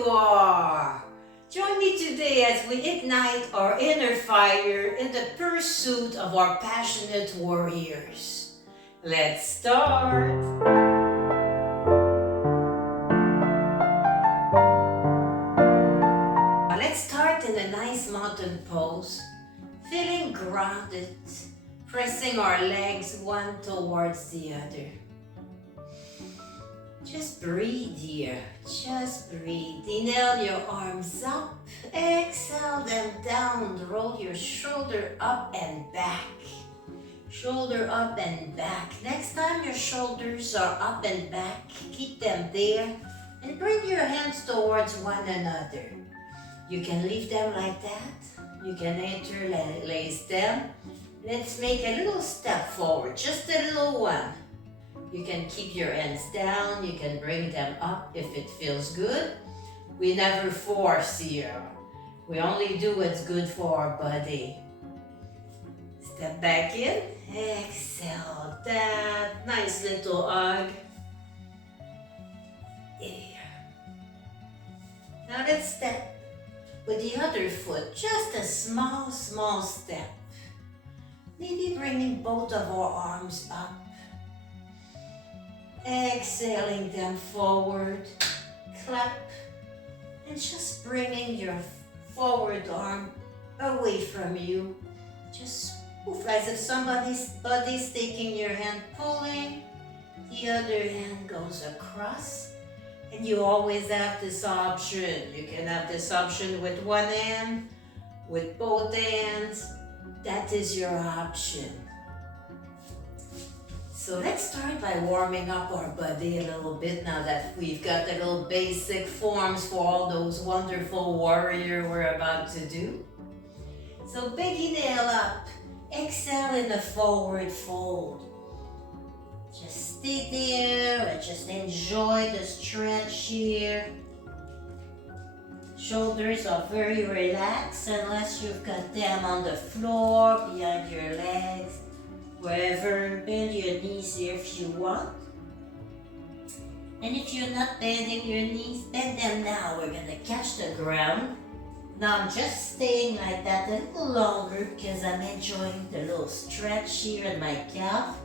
you are! Join me today as we ignite our inner fire in the pursuit of our passionate warriors. Let's start! Let's start in a nice mountain pose, feeling grounded, pressing our legs one towards the other. Just breathe here, just breathe. Inhale your arms up, exhale them down, roll your shoulder up and back. Shoulder up and back. Next time your shoulders are up and back, keep them there and bring your hands towards one another. You can leave them like that. You can interlace them. Let's make a little step forward, just a little one. You can keep your hands down, you can bring them up if it feels good. We never force here. We only do what's good for our body. Step back in, exhale that. Nice little hug. Here. Now let's step with the other foot, just a small step. Maybe bringing both of our arms up. Exhaling them forward, clap, and just bringing your forward arm away from you. Just move as if somebody's body's taking your hand, pulling, the other hand goes across, and you always have this option. You can have this option with one hand, with both hands. That is your option. So let's start by warming up our body a little bit now that we've got the little basic forms for all those wonderful warrior we're about to do. So big inhale up, exhale in a forward fold. Just stay there and just enjoy the stretch here. Shoulders are very relaxed unless you've got them on the floor, behind your legs. Wherever, bend your knees here if you want. And if you're not bending your knees, bend them now. We're gonna catch the ground. Now I'm just staying like that a little longer because I'm enjoying the little stretch here in my calf.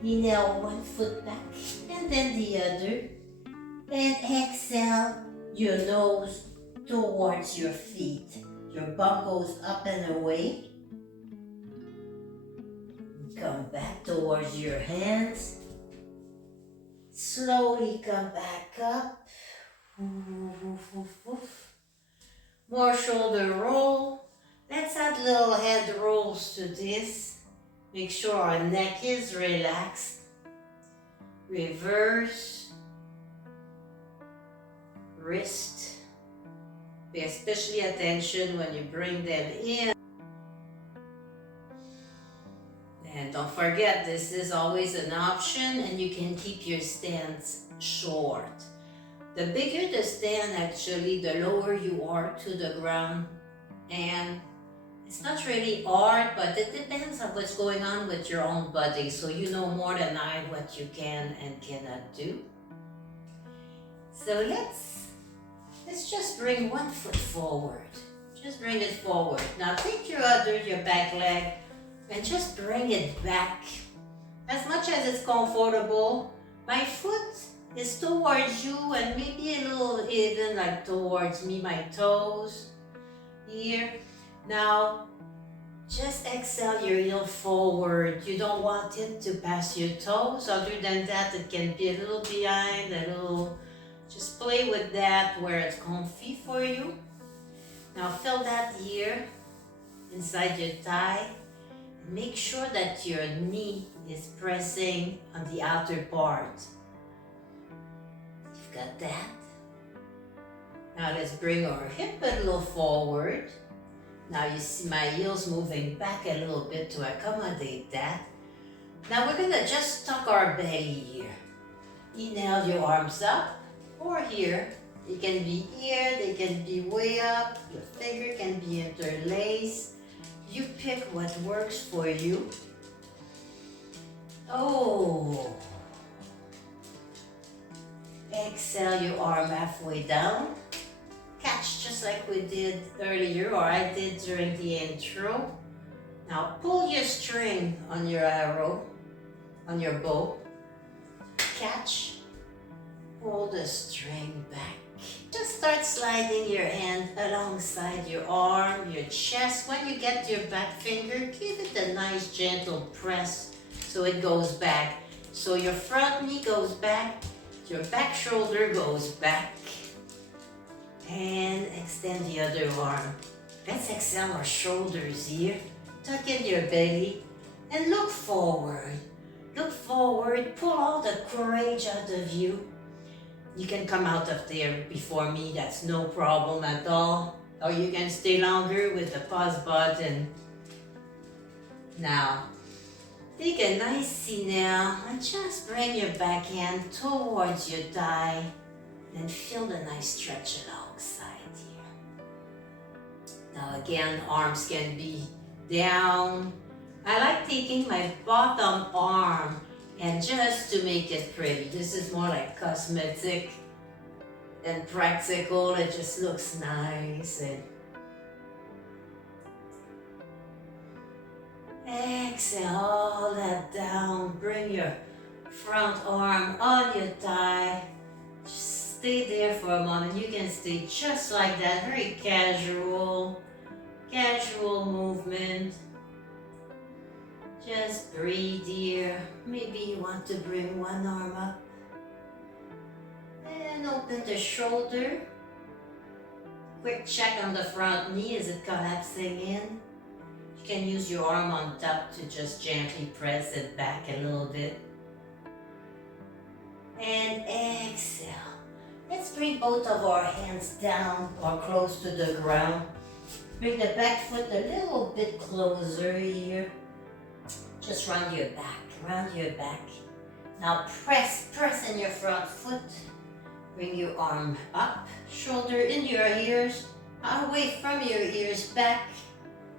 Inhale one foot back and then the other. And exhale your nose towards your feet. Your bum goes up and away. Come back towards your hands. Slowly come back up. More shoulder roll. Let's add little head rolls to this. Make sure our neck is relaxed. Reverse. Wrist. Pay especially attention when you bring them in. And don't forget, this is always an option and you can keep your stance short. The bigger the stand actually, the lower you are to the ground. And it's not really art, but it depends on what's going on with your own body. So you know more than I what you can and cannot do. So let's just bring one foot forward. Just bring it forward. Now take your back leg, and just bring it back as much as it's comfortable. My foot is towards you and maybe a little even like towards me, my toes here. Now just exhale your heel forward. You don't want it to pass your toes. Other than that, it can be a little behind, just play with that where it's comfy for you. Now feel that here inside your thigh. Make sure that your knee is pressing on the outer part. You've got that. Now let's bring our hip a little forward. Now you see my heels moving back a little bit to accommodate that. Now we're gonna just tuck our belly here. Inhale your arms up or here. They can be here, they can be way up. Your finger can be interlaced. You pick what works for you. Oh. exhale your arm halfway down. Catch just like we did earlier, or I did during the intro. Now pull your string on your arrow, on your bow. Catch, pull the string back. Just start sliding your hand alongside your arm, your chest. When you get your back finger, give it a nice gentle press so it goes back. So your front knee goes back, your back shoulder goes back. And extend the other arm. Let's exhale our shoulders here. Tuck in your belly and look forward. Look forward, pull all the courage out of you. You can come out of there before me, that's no problem at all. Or you can stay longer with the pause button. Now, take a nice seat now and just bring your backhand towards your thigh and feel the nice stretch alongside here. Now again, arms can be down. I like taking my bottom arm and just to make it pretty. This is more like cosmetic than practical. It just looks nice. And exhale all that down. Bring your front arm on your thigh. Just stay there for a moment. You can stay just like that. Very casual movement. Just breathe here. Maybe you want to bring one arm up. And open the shoulder. Quick check on the front knee. Is it collapsing in? You can use your arm on top to just gently press it back a little bit. And exhale. Let's bring both of our hands down or close to the ground. Bring the back foot a little bit closer here. Just round your back. Now press in your front foot. Bring your arm up, shoulder in your ears, away from your ears, back,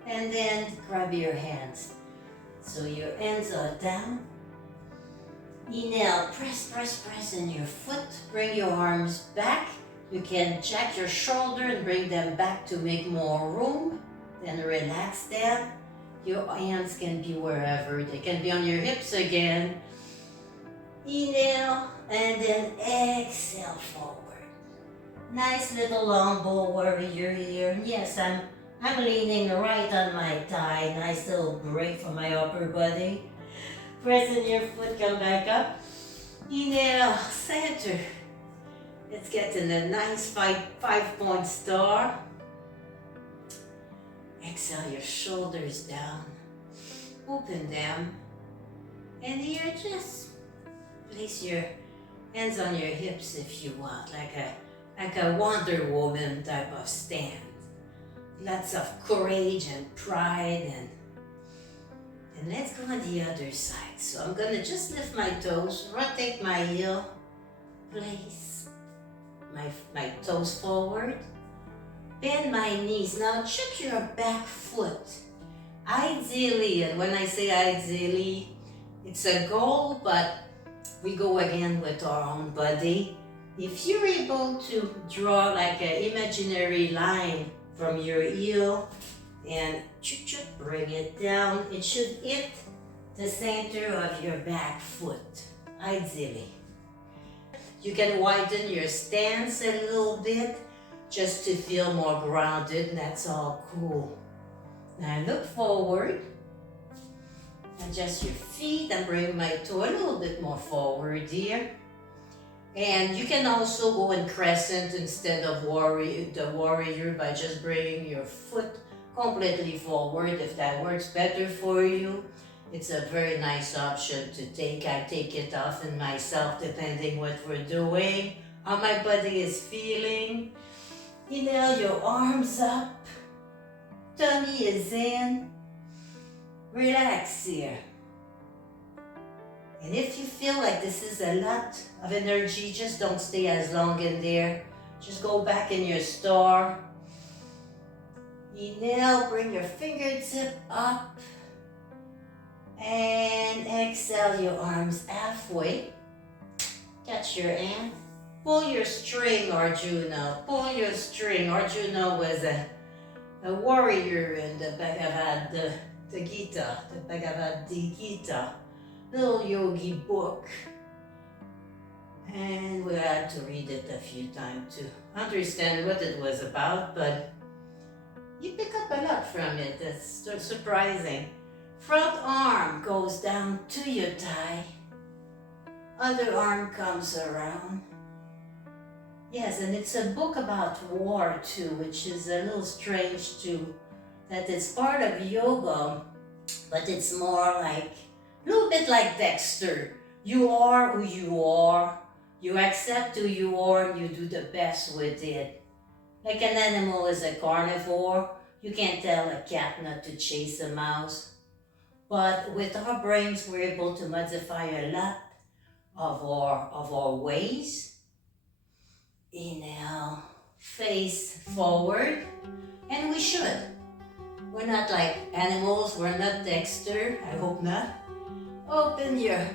and then grab your hands. So your hands are down. Inhale, press in your foot. Bring your arms back. You can jack your shoulder and bring them back to make more room. Then relax them. Your hands can be wherever. They can be on your hips again. Inhale and then exhale forward. Nice little longbow warrior here. And yes, I'm leaning right on my thigh. Nice little break from my upper body. Press in your foot, come back up. Inhale, center. Let's get in a nice 5-point star. Exhale your shoulders down, open them, and here just place your hands on your hips if you want, like a Wonder Woman type of stand. Lots of courage and pride, and let's go on the other side. So I'm gonna just lift my toes, rotate my heel, place my toes forward. Bend my knees. Now check your back foot. Ideally, and when I say ideally, it's a goal, but we go again with our own body. If you're able to draw like an imaginary line from your heel and bring it down, it should hit the center of your back foot, ideally. You can widen your stance a little bit just to feel more grounded, and that's all cool. Now look forward, adjust your feet and bring my toe a little bit more forward here. And you can also go in crescent instead of the warrior by just bringing your foot completely forward if that works better for you. It's a very nice option to take. I take it often myself depending what we're doing, how my body is feeling. Inhale your arms up, tummy is in, relax here. And if you feel like this is a lot of energy, just don't stay as long in there. Just go back in your star. Inhale, bring your fingertip up. And exhale your arms halfway. Catch your hand, Pull your string, Arjuna. Pull your string. Arjuna was a warrior in the Bhagavad Gita, the Bhagavad Gita, little yogi book. And we had to read it a few times to understand what it was about, but you pick up a lot from it. It's surprising. Front arm goes down to your thigh. Other arm comes around. Yes, and it's a book about war too, which is a little strange too. That it's part of yoga, but it's more like, a little bit like Dexter. You are who you are. You accept who you are and you do the best with it. Like an animal is a carnivore. You can't tell a cat not to chase a mouse. But with our brains, we're able to modify a lot of our ways. Inhale, face forward, and we should. We're not like animals, we're not Dexter, I hope not. Open your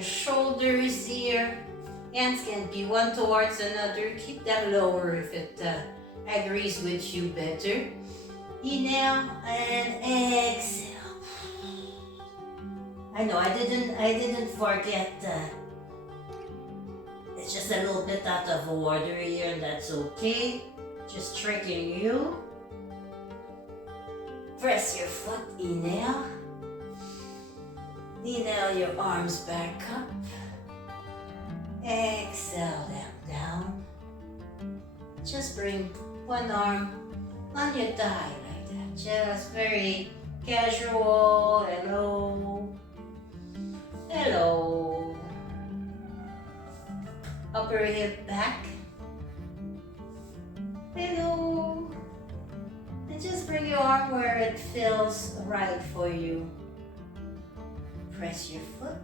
shoulders here. Hands can be one towards another. Keep them lower if it agrees with you better. Inhale and exhale. I know I didn't forget. It's just a little bit out of order here, and that's okay. Just tricking you. Press your foot. Inhale. Inhale your arms back up. Exhale them down. Just bring one arm on your thigh like that. Just very casual. Hello. Hello. Upper hip back. Hello. And just bring your arm where it feels right for you. Press your foot.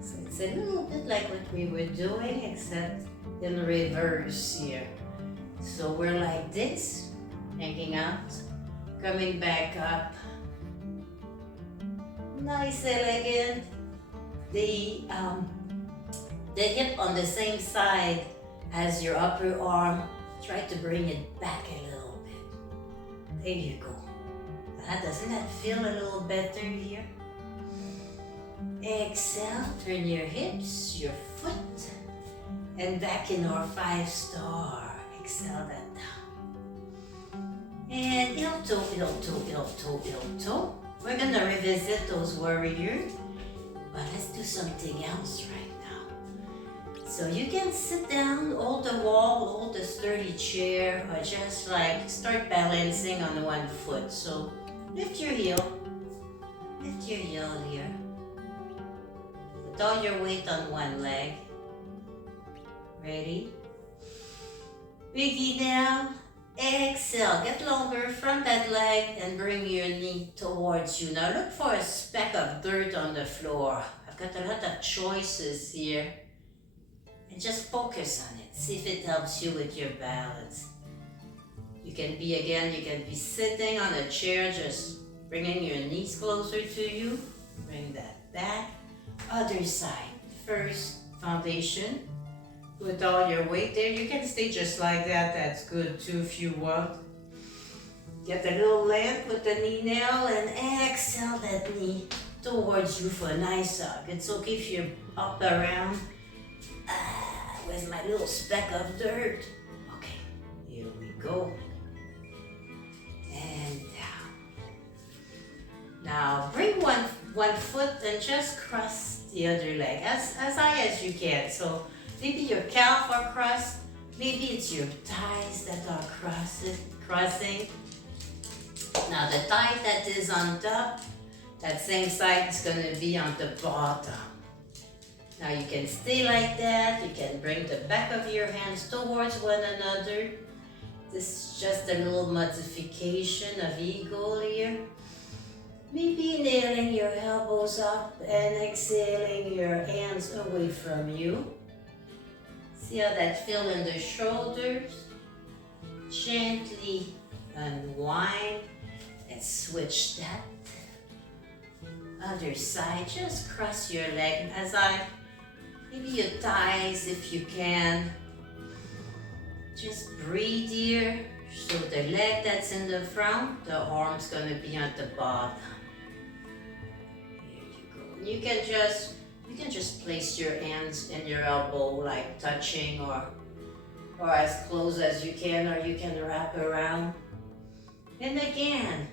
So it's a little bit like what we were doing, except in reverse here. So we're like this, hanging out, coming back up. Nice, elegant. The hip on the same side as your upper arm. Try to bring it back a little bit. There you go. Doesn't that feel a little better here? Exhale, turn your hips, your foot, and back in our 5-star. Exhale that down. And heel toe, heel toe, heel toe, heel toe. We're gonna revisit those warriors, but let's do something else right now. So you can sit down, hold the wall, hold a sturdy chair, or just like start balancing on one foot. So lift your heel here. Put all your weight on one leg. Ready? Big inhale. Exhale. Get longer from that leg and bring your knee towards you. Now look for a speck of dirt on the floor. I've got a lot of choices here. And just focus on it. See if it helps you with your balance. You can be sitting on a chair, just bringing your knees closer to you. Bring that back. Other side. First, foundation. Put all your weight there. You can stay just like that. That's good too if you want. Get a little length with the knee nail and exhale that knee towards you for a nice hug. It's okay if you're up around. Where's my little speck of dirt? Okay, here we go. And down. Now bring one foot and just cross the other leg as high as you can. So maybe your calf are crossed, maybe it's your thighs that are crossing. Now the thigh that is on top, that same side is going to be on the bottom. Now you can stay like that, you can bring the back of your hands towards one another. This is just a little modification of ego here. Maybe inhaling your elbows up and exhaling your hands away from you. See how that feels in the shoulders? Gently unwind and switch that. Other side, just cross your leg as I Maybe your thighs if you can. Just breathe here. So the leg that's in the front, the arm's gonna be at the bottom. There you go. You can just place your hands in your elbow, like touching or as close as you can, or you can wrap around. And again,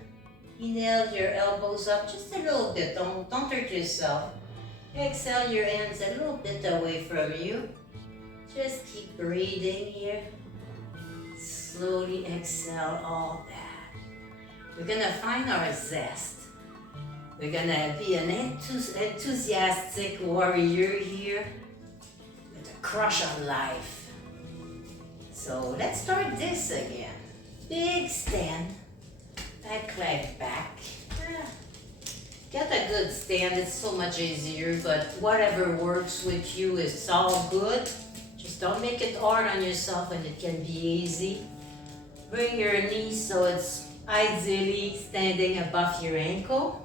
inhale your elbows up just a little bit. Don't hurt yourself. Exhale your hands a little bit away from you. Just keep breathing here. Slowly exhale all that. We're gonna find our zest. We're gonna be an enthusiastic warrior here with a crush on life. So let's start this again. Big stand, back leg back. Get a good stand, it's so much easier, but whatever works with you is all good. Just don't make it hard on yourself and it can be easy. Bring your knees so it's ideally standing above your ankle.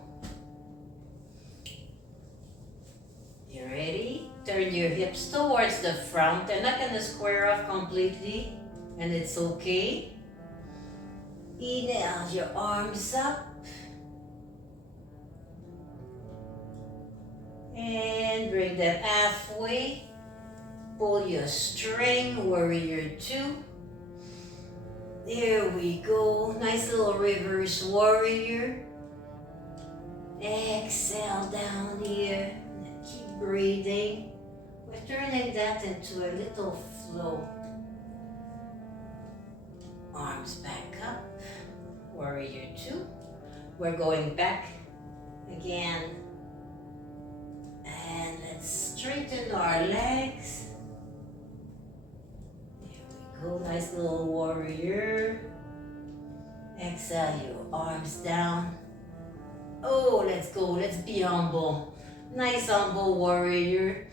You ready? Turn your hips towards the front. They're not going to square off completely, and it's okay. Inhale your arms up. And bring them halfway. Pull your string, warrior 2. There we go. Nice little reverse warrior. Exhale down here. Keep breathing. We're turning that into a little flow. Arms back up. Warrior 2. We're going back again. And let's straighten our legs. Go, nice little warrior. Exhale your arms down. Oh, let's go. Let's be humble. Nice humble warrior.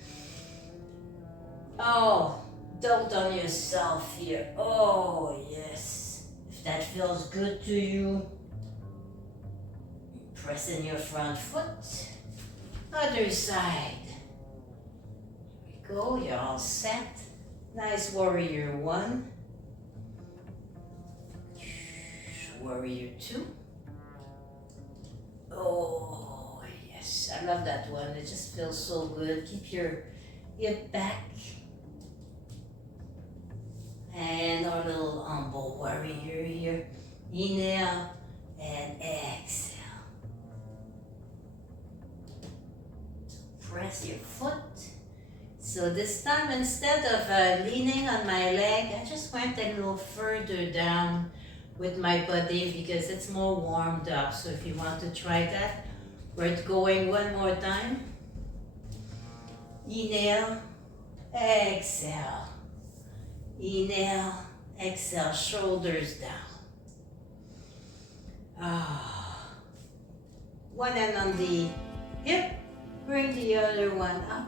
Oh, dote on yourself here. Oh, yes. If that feels good to you, press in your front foot. Other side. Here we go. You're all set. Nice warrior 1. Warrior 2. Oh, yes. I love that one. It just feels so good. Keep your hip back. And our little humble warrior here. Inhale and exhale. Press your foot. So this time, instead of leaning on my leg, I just went a little further down with my body because it's more warmed up. So if you want to try that, we're going one more time. Inhale, exhale. Inhale, exhale, shoulders down. One hand on the hip, bring the other one up.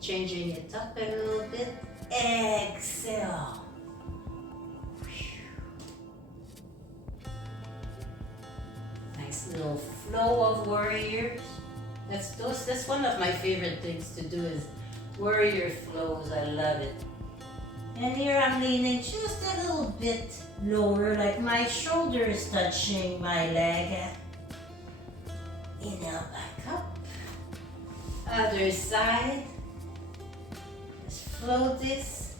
Changing it up a little bit. Exhale. Nice little flow of warriors. That's one of my favorite things to do is warrior flows. I love it. And here I'm leaning just a little bit lower, like my shoulder is touching my leg. Inhale back up. Other side. Flow this.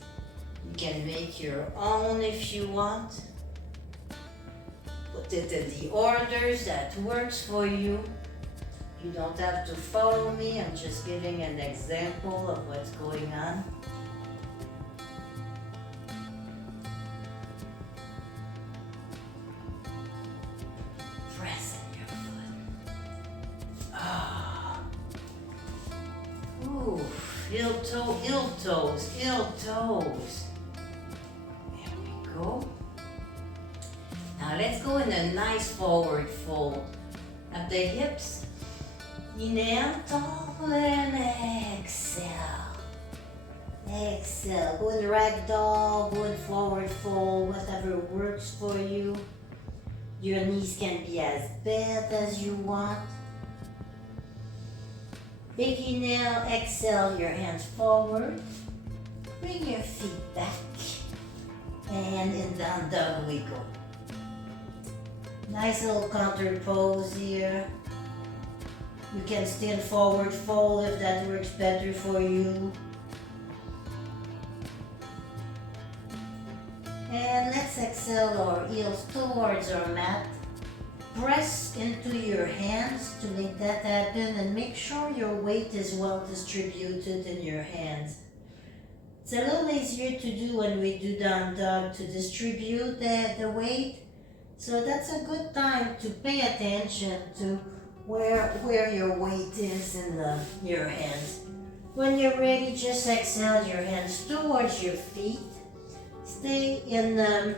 You can make your own if you want. Put it in the orders that works for you. You don't have to follow me. I'm just giving an example of what's going on. Press in your foot. Ooh. Heel toes. There we go. Now let's go in a nice forward fold. At the hips, inhale, tall, and exhale. Exhale, go in ragdoll, go in forward fold, whatever works for you. Your knees can be as bent as you want. Big inhale, exhale, your hands forward. Bring your feet back. And in down dog we go. Nice little counter pose here. You can stand forward fold if that works better for you. And let's exhale our heels towards our mat. Press into your hands to make that happen and make sure your weight is well distributed in your hands. It's a little easier to do when we do down dog to distribute the weight. So that's a good time to pay attention to where your weight is in your hands. When you're ready, just exhale your hands towards your feet. Stay in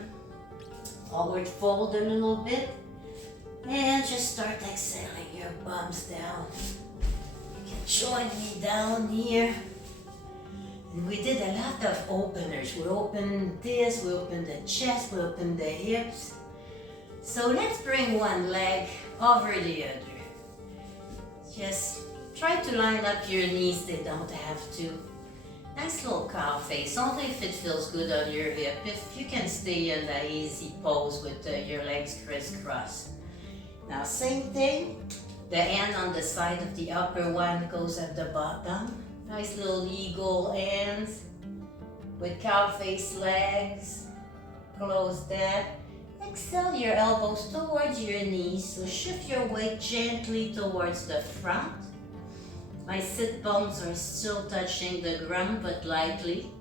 forward fold a little bit. And just start exhaling your bums down. You can join me down here. And we did a lot of openers. We opened this, we opened the chest, we opened the hips. So let's bring one leg over the other. Just try to line up your knees, they don't have to. Nice little cow face, only if it feels good on your hip. If you can stay in that easy pose with your legs crisscross. Now same thing, the hand on the side of the upper one goes at the bottom. Nice little eagle hands with cow face legs. Close that. Exhale your elbows towards your knees, so shift your weight gently towards the front. My sit bones are still touching the ground, but lightly.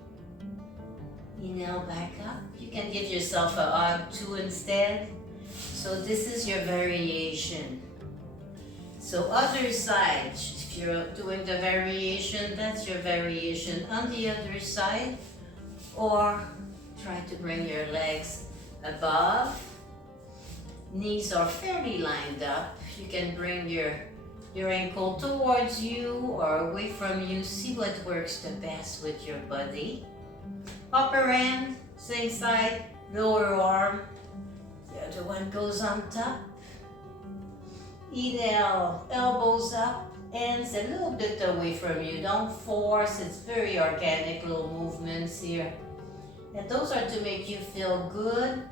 Inhale back up. You can give yourself a hug too instead. So this is your variation. So other side, if you're doing the variation, that's your variation on the other side. Or try to bring your legs above. Knees are fairly lined up. You can bring your ankle towards you or away from you. See what works the best with your body. Upper hand, same side, lower arm. The other one goes on top. Inhale, elbows up, hands a little bit away from you. Don't force, it's very organic little movements here. And those are to make you feel good.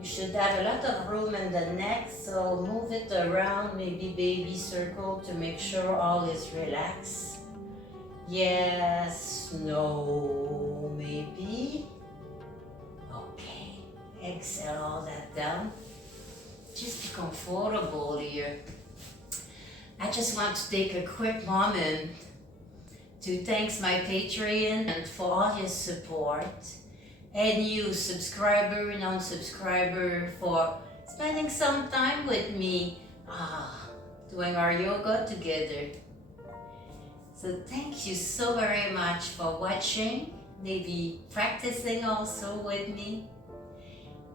You should have a lot of room in the neck, so move it around, maybe baby circle to make sure all is relaxed. Yes, no, maybe. Okay, exhale all that down. Just be comfortable here. I just want to take a quick moment to thank my Patreon and for all your support. And you subscriber, non-subscriber, for spending some time with me doing our yoga together. So thank you so very much for watching, maybe practicing also with me.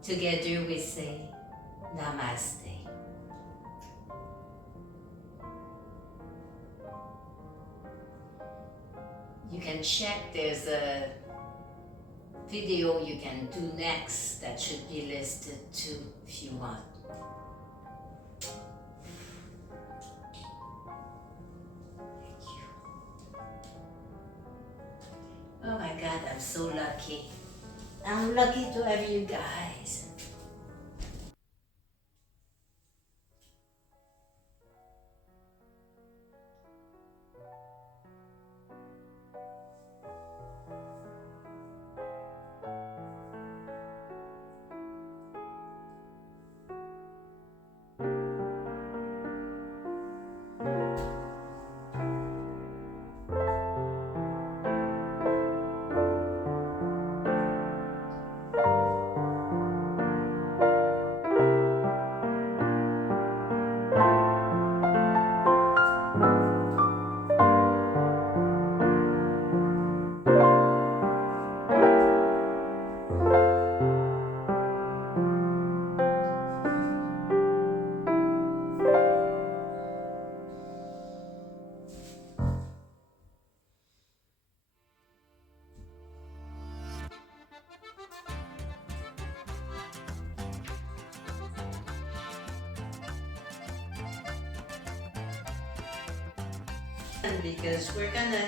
Together we say Namaste. You can check, there's a video you can do next that should be listed too if you want. Thank you. Oh my God, I'm so lucky. I'm lucky to have you guys. because we're gonna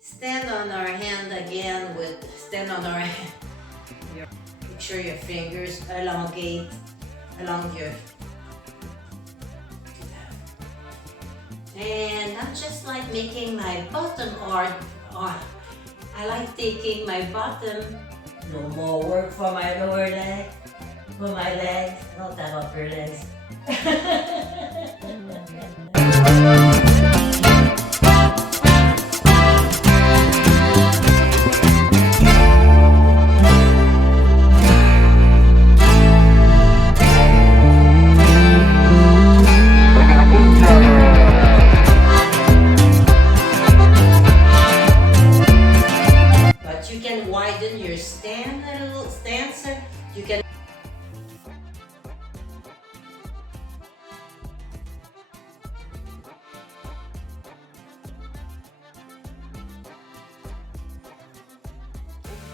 stand on our hand again stand on our hand. Make sure your fingers elongate along your, and I'm just like making my bottom art. I like taking my bottom. No more work for my lower leg, for my legs. I don't have upper legs. But you can widen your stance. You can